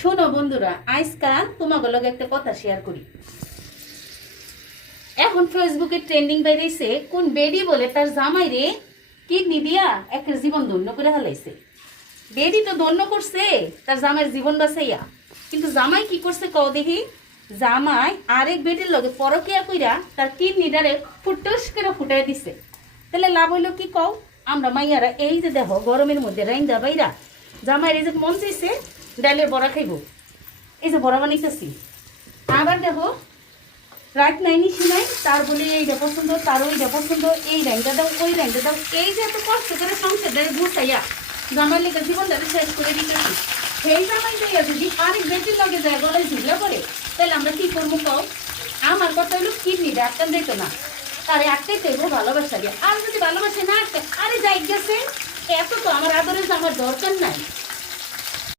শোনো বন্ধুরা, আজকাল তোমাকে লগে একটা কথা শেয়ার করি। এখন ফেসবুকে ট্রেন্ডিং বাইরেছে, কোন বেডি বলে তার জামাই রে কিডনি দিয়া একটা জীবন ধন্য করে হালাইছে। বেডি তো ধন্য করছে তার জামাইয়ের জীবন বাঁচাইয়া, কিন্তু জামাই কি করছে কও দেখি। জামাই আরেক বেডির লগে পরকিয়া কইরা তার কিডনিটারে ফুটুস করে ফুটাই দিছে। তাহলে লাভ হইলো কি কও? আমরা মাইয়ারা এই যে দেখো গরমের মধ্যে রাইন্দা বাইরা জামাইয়ের এই যে মন চাইছে ডালের বড়া খাইব, এই যে বড়া বানাইতেছি। আবার দেখো রাত নাই নিশি নাই, তার বলে এইটা পছন্দ, তার ওইটা পছন্দ, এই রাইনটা দাও ওই রাইনটা দাও। এই যে এত কষ্ট করে সংসারটারে গুছাইয়া জামাই লেগে জীবনটারে শেষ করে দিতেছি, সেই জামাই দিয়া যদি আরেক বেটির লগে যায় গলায় ঝুগলা করে, তাহলে আমরা কি করবো কও? আমার কথা হলো কিডনিটা আটকান দিত না, তারে আটকাইতে হইব ভালোবাসা দিয়ে। আর যদি ভালোবাসা না আটকে আরে যাই গেছে, এত তো আমার আদরের আমার দরকার নাই।